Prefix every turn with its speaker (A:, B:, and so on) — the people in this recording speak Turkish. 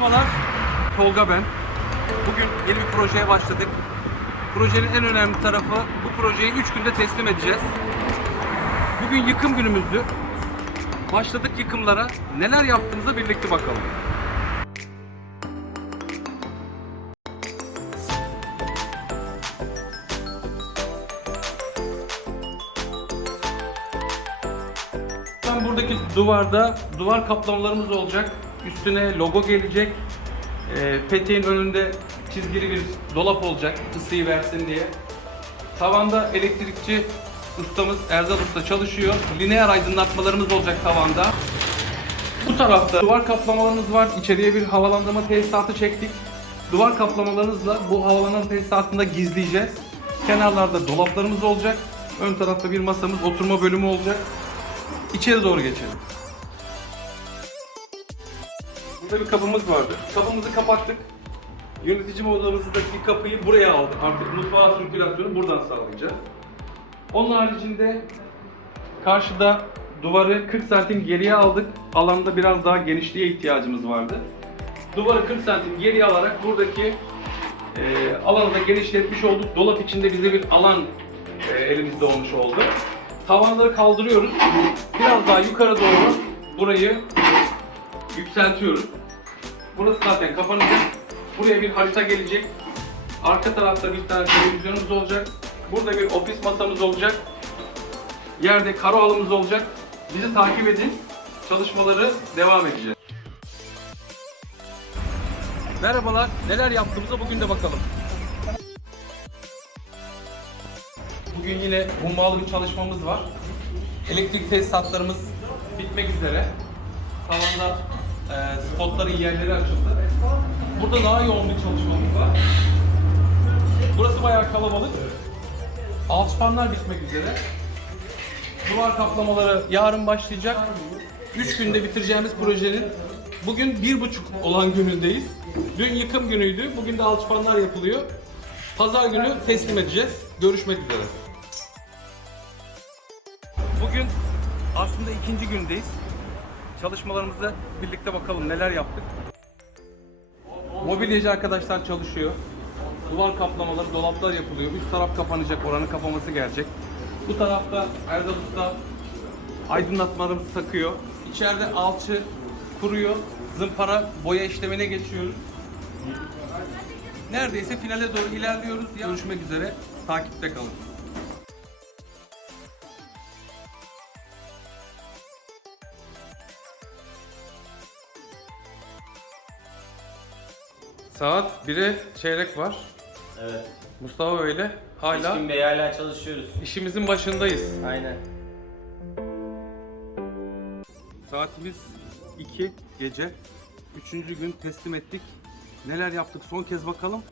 A: Merhabalar, Tolga ben. Bugün yeni bir projeye başladık. Projenin en önemli tarafı bu projeyi 3 günde teslim edeceğiz. Bugün yıkım günümüzdü. Başladık yıkımlara. Neler yaptığımıza birlikte bakalım. Buradaki duvarda duvar kaplamalarımız olacak. Üstüne logo gelecek. Ee, peteğin önünde çizgili bir dolap olacak ısıyı versin diye. Tavanda elektrikçi ustamız Erdal Usta çalışıyor. Lineer aydınlatmalarımız olacak tavanda. Bu tarafta duvar kaplamalarımız var. İçeriye bir havalandırma tesisatı çektik. Duvar kaplamalarımızla bu havalandırma tesisatında gizleyeceğiz. Kenarlarda dolaplarımız olacak. Ön tarafta bir masamız, oturma bölümü olacak. İçeri doğru geçelim. Burada bir kapımız vardı. Kapımızı kapattık. Yönetici odamızdaki kapıyı buraya aldık. Artık mutfağa sirkülasyonu buradan sağlayacağız. Onun haricinde karşıda duvarı 40 santim geriye aldık. Alanda biraz daha genişliğe ihtiyacımız vardı. Duvarı 40 santim geriye alarak buradaki e, alanı da genişletmiş olduk. Dolap içinde bize bir alan e, elimizde olmuş oldu. Tavanları kaldırıyoruz. Biraz daha yukarı doğru burayı yükseltiyoruz. Burası zaten kapanacak. Buraya bir harita gelecek. Arka tarafta bir tane televizyonumuz olacak. Burada bir ofis masamız olacak. Yerde karo halımız olacak. Bizi takip edin. Çalışmaları devam edeceğiz. Merhabalar. Neler yaptığımıza bugün de bakalım. Bugün yine hummalı bir çalışmamız var. Elektrik tesisatlarımız bitmek üzere. Tavanda e, spotların yerleri açıldı. Burada daha yoğun bir çalışmamız var. Burası bayağı kalabalık. Alçıpanlar bitmek üzere. Duvar kaplamaları yarın başlayacak. 3 günde bitireceğimiz projenin bugün bir buçuk olan günündeyiz. Dün yıkım günüydü. Bugün de alçıpanlar yapılıyor. Pazar günü teslim edeceğiz. Görüşmek üzere. Bugün aslında ikinci gündeyiz. Çalışmalarımıza birlikte bakalım neler yaptık. Mobilyacı arkadaşlar çalışıyor. Duvar kaplamaları, dolaplar yapılıyor. Üst taraf kapanacak, oranın kapaması gelecek. Bu tarafta Erdal Usta aydınlatmalarımızı takıyor. İçeride alçı kuruyor. Zımpara boya işlemine geçiyoruz. Neredeyse finale doğru ilerliyoruz. Görüşmek üzere. Takipte kalın. Saat 1'e çeyrek var.
B: Evet.
A: Mustafa Bey'le hala
B: Seçkin Bey hala çalışıyoruz.
A: işimizin başındayız.
B: Aynen.
A: Saatimiz 2 gece. Üçüncü gün teslim ettik. Neler yaptık son kez bakalım.